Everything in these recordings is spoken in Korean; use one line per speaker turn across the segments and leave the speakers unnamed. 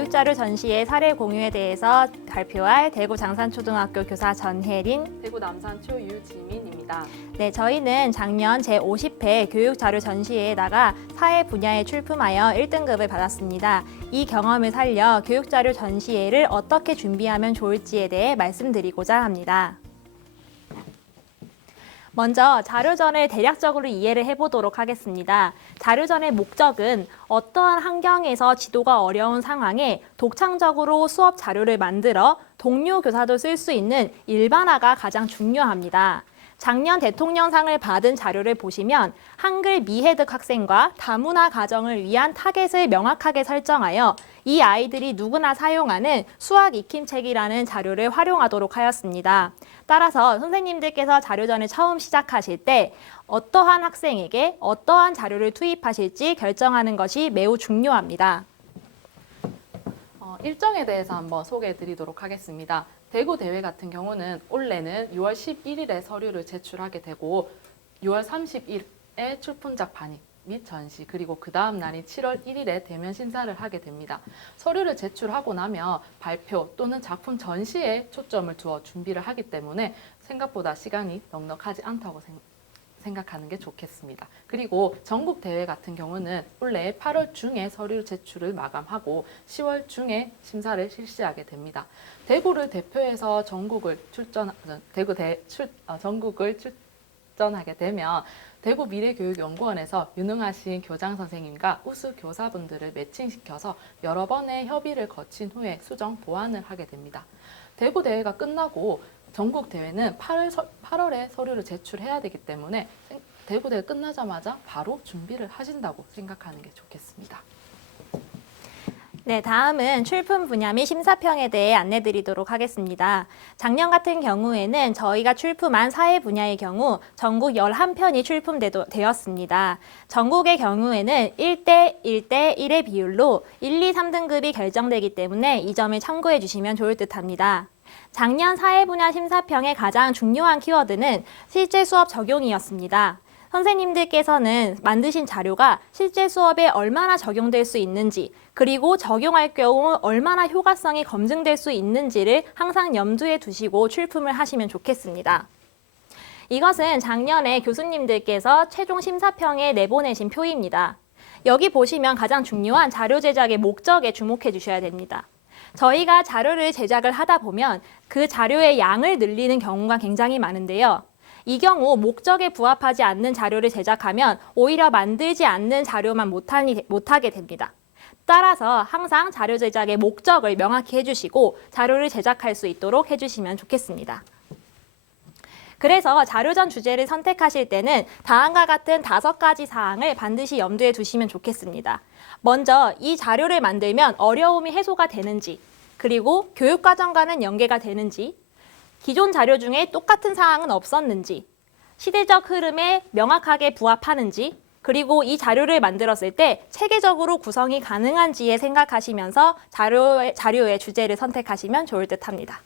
교육자료 전시회 사례 공유에 대해서 발표할 대구 장산초등학교 교사 전혜린.
대구 남산초 유지민입니다.
네, 저희는 작년 제50회 교육자료 전시회에 나가 사회 분야에 출품하여 1등급을 받았습니다. 이 경험을 살려 교육자료 전시회를 어떻게 준비하면 좋을지에 대해 말씀드리고자 합니다. 먼저 자료전을 대략적으로 이해를 해보도록 하겠습니다. 자료전의 목적은 어떠한 환경에서 지도가 어려운 상황에 독창적으로 수업 자료를 만들어 동료 교사도 쓸 수 있는 일반화가 가장 중요합니다. 작년 대통령상을 받은 자료를 보시면 한글 미해득 학생과 다문화 가정을 위한 타겟을 명확하게 설정하여 이 아이들이 누구나 사용하는 수학 익힘책이라는 자료를 활용하도록 하였습니다. 따라서 선생님들께서 자료전을 처음 시작하실 때 어떠한 학생에게 어떠한 자료를 투입하실지 결정하는 것이 매우 중요합니다.
어, 일정에 대해서 한번 소개해 드리도록 하겠습니다. 대구 대회 같은 경우는 올해는 6월 11일에 서류를 제출하게 되고 6월 30일에 출품작 반입 및 전시 그리고 그 다음 날인 7월 1일에 대면 심사를 하게 됩니다. 서류를 제출하고 나면 발표 또는 작품 전시에 초점을 두어 준비를 하기 때문에 생각보다 시간이 넉넉하지 않다고 생, 생각하는 게 좋겠습니다. 그리고 전국 대회 같은 경우는 올해 8월 중에 서류 제출을 마감하고 10월 중에 심사를 실시하게 됩니다. 대구를 대표해서 전국을 출전 대구 대 출, 어, 전국을 출전하게 되면 대구 미래교육연구원에서 유능하신 교장 선생님과 우수 교사분들을 매칭시켜서 여러 번의 협의를 거친 후에 수정 보완을 하게 됩니다. 대구 대회가 끝나고 전국 대회는 8월, 8월에 서류를 제출해야 되기 때문에 생- 대구 대회 끝나자마자 바로 준비를 하신다고 생각하는 게 좋겠습니다.
네, 다음은 출품 분야 및 심사평에 대해 안내 드리도록 하겠습니다. 작년 같은 경우에는 저희가 출품한 사회 분야의 경우 전국 11편이 출품되었습니다. 전국의 경우에는 1대 1대 1의 비율로 1, 2, 3등급이 결정되기 때문에 이 점을 참고해 주시면 좋을 듯 합니다. 작년 사회 분야 심사평의 가장 중요한 키워드는 실제 수업 적용이었습니다. 선생님들께서는 만드신 자료가 실제 수업에 얼마나 적용될 수 있는지, 그리고 적용할 경우 얼마나 효과성이 검증될 수 있는지를 항상 염두에 두시고 출품을 하시면 좋겠습니다. 이것은 작년에 교수님들께서 최종 심사평에 내보내신 표입니다. 여기 보시면 가장 중요한 자료 제작의 목적에 주목해 주셔야 됩니다. 저희가 자료를 제작을 하다 보면 그 자료의 양을 늘리는 경우가 굉장히 많은데요. 이 경우 목적에 부합하지 않는 자료를 제작하면 오히려 만들지 않는 자료만 못하니, 못하게 됩니다. 따라서 항상 자료 제작의 목적을 명확히 해주시고 자료를 제작할 수 있도록 해주시면 좋겠습니다. 그래서 자료전 주제를 선택하실 때는 다음과 같은 다섯 가지 사항을 반드시 염두에 두시면 좋겠습니다. 먼저 이 자료를 만들면 어려움이 해소가 되는지, 그리고 교육과정과는 연계가 되는지, 기존 자료 중에 똑같은 사항은 없었는지, 시대적 흐름에 명확하게 부합하는지, 그리고 이 자료를 만들었을 때 체계적으로 구성이 가능한지에 생각하시면서 자료의, 자료의 주제를 선택하시면 좋을 듯 합니다.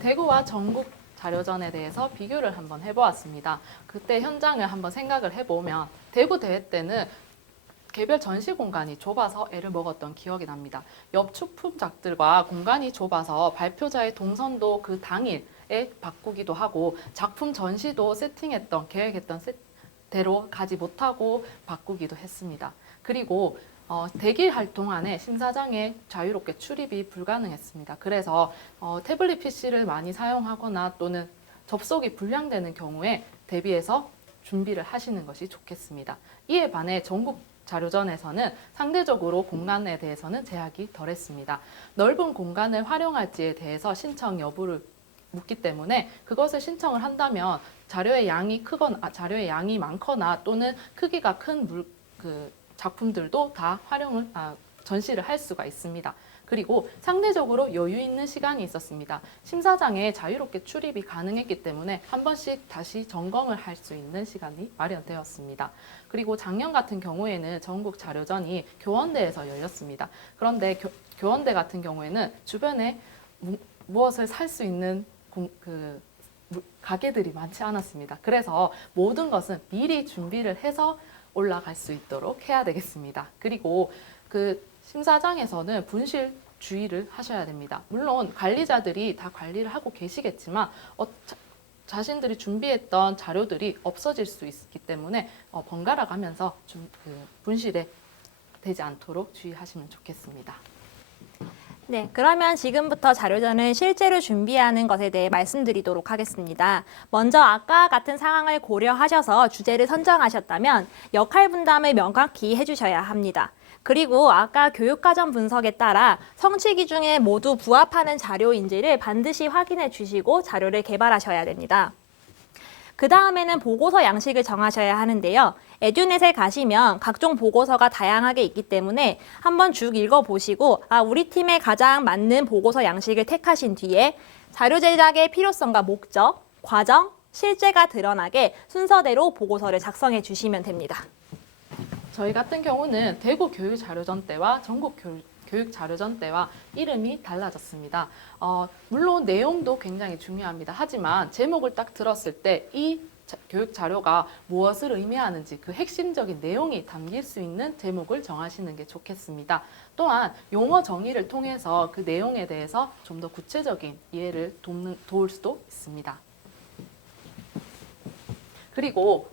대구와 전국 자료전에 대해서 비교를 한번 해보았습니다. 그때 현장을 한번 생각을 해보면 대구 대회 때는 개별 전시 공간이 좁아서 애를 먹었던 기억이 납니다. 옆 출품작들과 공간이 좁아서 발표자의 동선도 그 당일에 바꾸기도 하고 작품 전시도 세팅했던 계획했던 세- 대로 가지 못하고 바꾸기도 했습니다. 그리고 어, 대기할 동안에 심사장에 자유롭게 출입이 불가능했습니다. 그래서 어, 태블릿 PC를 많이 사용하거나 또는 접속이 불량되는 경우에 대비해서 준비를 하시는 것이 좋겠습니다. 이에 반해 전국 자료전에서는 상대적으로 공간에 대해서는 제약이 덜했습니다. 넓은 공간을 활용할지에 대해서 신청 여부를 묻기 때문에 그것을 신청을 한다면 자료의 양이 크거나 아, 자료의 양이 많거나 또는 크기가 큰 물, 그 작품들도 다 활용을 아, 전시를 할 수가 있습니다. 그리고 상대적으로 여유 있는 시간이 있었습니다. 심사장에 자유롭게 출입이 가능했기 때문에 한 번씩 다시 점검을 할 수 있는 시간이 마련되었습니다. 그리고 작년 같은 경우에는 전국 자료전이 교원대에서 열렸습니다. 그런데 교, 교원대 같은 경우에는 주변에 무, 무엇을 살 수 있는 공, 그 무- 가게들이 많지 않았습니다. 그래서 모든 것은 미리 준비를 해서 올라갈 수 있도록 해야 되겠습니다. 그리고 그 심사장에서는 분실 주의를 하셔야 됩니다. 물론 관리자들이 다 관리를 하고 계시겠지만 어, 자, 자신들이 준비했던 자료들이 없어질 수 있기 때문에 어, 번갈아 가면서 좀 그 분실에 되지 않도록 주의하시면 좋겠습니다.
네, 그러면 지금부터 자료전을 실제로 준비하는 것에 대해 말씀드리도록 하겠습니다. 먼저 아까 같은 상황을 고려하셔서 주제를 선정하셨다면 역할 분담을 명확히 해주셔야 합니다. 그리고 아까 교육과정 분석에 따라 성취 기준에 모두 부합하는 자료인지를 반드시 확인해 주시고 자료를 개발하셔야 됩니다. 그 다음에는 보고서 양식을 정하셔야 하는데요. 에듀넷에 가시면 각종 보고서가 다양하게 있기 때문에 한번 쭉 읽어보시고 아, 우리 팀에 가장 맞는 보고서 양식을 택하신 뒤에 자료 제작의 필요성과 목적, 과정, 실제가 드러나게 순서대로 보고서를 작성해 주시면 됩니다.
저희 같은 경우는 대구 교육자료전 때와 전국 교육 교육 자료전 때와 이름이 달라졌습니다. 어, 물론 내용도 굉장히 중요합니다. 하지만 제목을 딱 들었을 때이 교육 자료가 무엇을 의미하는지 그 핵심적인 내용이 담길 수 있는 제목을 정하시는 게 좋겠습니다. 또한 용어 정의를 통해서 그 내용에 대해서 좀 더 구체적인 이해를 돕는, 도울 수도 있습니다. 그리고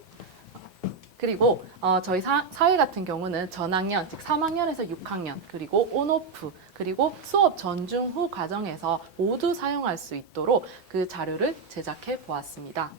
그리고 어, 저희 사, 사회 같은 경우는 전학년, 즉 3학년에서 6학년, 그리고 온오프, 그리고 수업 전중 후 과정에서 모두 사용할 수 있도록 그 자료를 제작해 보았습니다.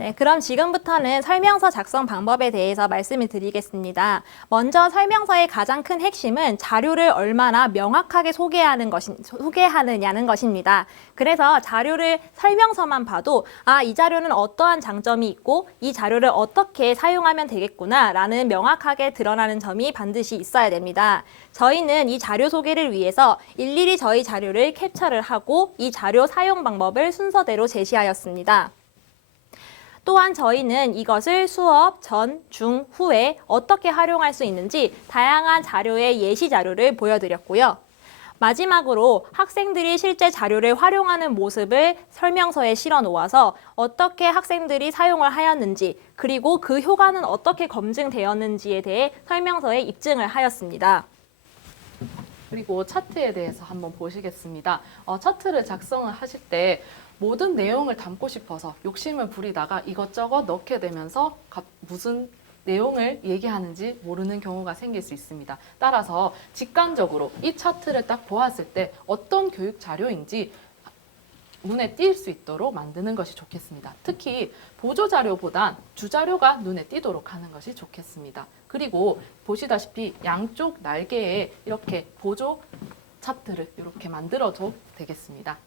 네, 그럼 지금부터는 설명서 작성 방법에 대해서 말씀을 드리겠습니다. 먼저 설명서의 가장 큰 핵심은 자료를 얼마나 명확하게 소개하는 것이, 소개하느냐는 것입니다. 그래서 자료를 설명서만 봐도 아, 이 자료는 어떠한 장점이 있고 이 자료를 어떻게 사용하면 되겠구나라는 명확하게 드러나는 점이 반드시 있어야 됩니다. 저희는 이 자료 소개를 위해서 일일이 저희 자료를 캡처를 하고 이 자료 사용 방법을 순서대로 제시하였습니다. 또한 저희는 이것을 수업 전, 중, 후에 어떻게 활용할 수 있는지 다양한 자료의 예시 자료를 보여드렸고요. 마지막으로 학생들이 실제 자료를 활용하는 모습을 설명서에 실어 놓아서 어떻게 학생들이 사용을 하였는지 그리고 그 효과는 어떻게 검증되었는지에 대해 설명서에 입증을 하였습니다.
그리고 차트에 대해서 한번 보시겠습니다. 어, 차트를 작성을 하실 때 모든 내용을 담고 싶어서 욕심을 부리다가 이것저것 넣게 되면서 가- 무슨 내용을 얘기하는지 모르는 경우가 생길 수 있습니다. 따라서 직관적으로 이 차트를 딱 보았을 때 어떤 교육 자료인지 눈에 띌 수 있도록 만드는 것이 좋겠습니다. 특히 보조 자료보단 주 자료가 눈에 띄도록 하는 것이 좋겠습니다. 그리고 보시다시피 양쪽 날개에 이렇게 보조 차트를 이렇게 만들어도 되겠습니다.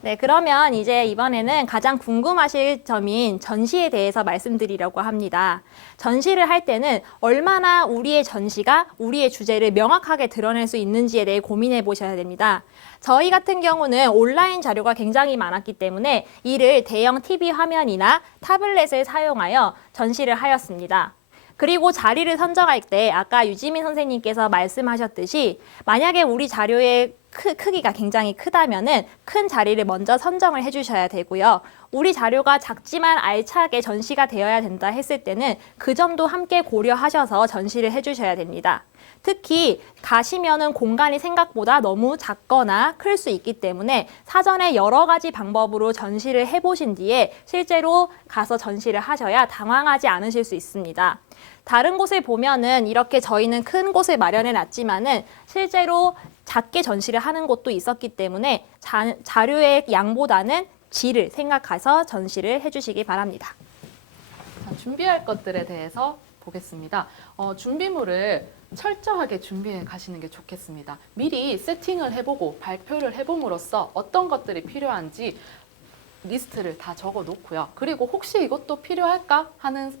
네, 그러면 이제 이번에는 가장 궁금하실 점인 전시에 대해서 말씀드리려고 합니다. 전시를 할 때는 얼마나 우리의 전시가 우리의 주제를 명확하게 드러낼 수 있는지에 대해 고민해 보셔야 됩니다. 저희 같은 경우는 온라인 자료가 굉장히 많았기 때문에 이를 대형 TV 화면이나 타블렛을 사용하여 전시를 하였습니다. 그리고 자리를 선정할 때 아까 유지민 선생님께서 말씀하셨듯이 만약에 우리 자료의 크, 크기가 굉장히 크다면은 큰 자리를 먼저 선정을 해주셔야 되고요. 우리 자료가 작지만 알차게 전시가 되어야 된다 했을 때는 그 점도 함께 고려하셔서 전시를 해주셔야 됩니다. 특히 가시면은 공간이 생각보다 너무 작거나 클 수 있기 때문에 사전에 여러 가지 방법으로 전시를 해보신 뒤에 실제로 가서 전시를 하셔야 당황하지 않으실 수 있습니다. 다른 곳을 보면은 이렇게 저희는 큰 곳을 마련해 놨지만은 실제로 작게 전시를 하는 곳도 있었기 때문에 자, 자료의 양보다는 질을 생각해서 전시를 해주시기 바랍니다.
자, 준비할 것들에 대해서 보겠습니다. 어, 준비물을 철저하게 준비해 가시는 게 좋겠습니다. 미리 세팅을 해보고 발표를 해봄으로써 어떤 것들이 필요한지 리스트를 다 적어 놓고요. 그리고 혹시 이것도 필요할까 하는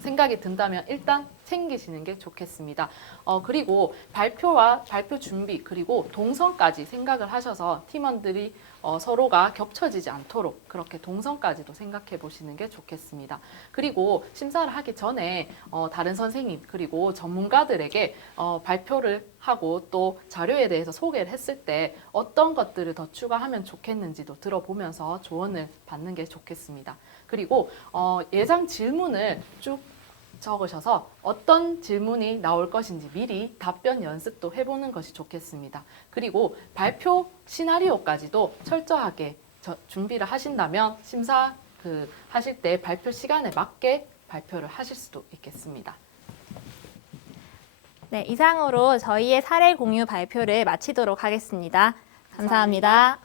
생각이 든다면 일단 챙기시는 게 좋겠습니다. 어, 그리고 발표와 발표 준비 그리고 동선까지 생각을 하셔서 팀원들이 어, 서로가 겹쳐지지 않도록 그렇게 동선까지도 생각해 보시는 게 좋겠습니다. 그리고 심사를 하기 전에 어, 다른 선생님 그리고 전문가들에게 어, 발표를 하고 또 자료에 대해서 소개를 했을 때 어떤 것들을 더 추가하면 좋겠는지도 들어보면서 조언을 받는 게 좋겠습니다. 그리고 어, 예상 질문을 쭉 적으셔서 어떤 질문이 나올 것인지 미리 답변 연습도 해보는 것이 좋겠습니다. 그리고 발표 시나리오까지도 철저하게 저- 준비를 하신다면 심사 그 하실 때 발표 시간에 맞게 발표를 하실 수도 있겠습니다.
네, 이상으로 저희의 사례 공유 발표를 마치도록 하겠습니다 감사합니다.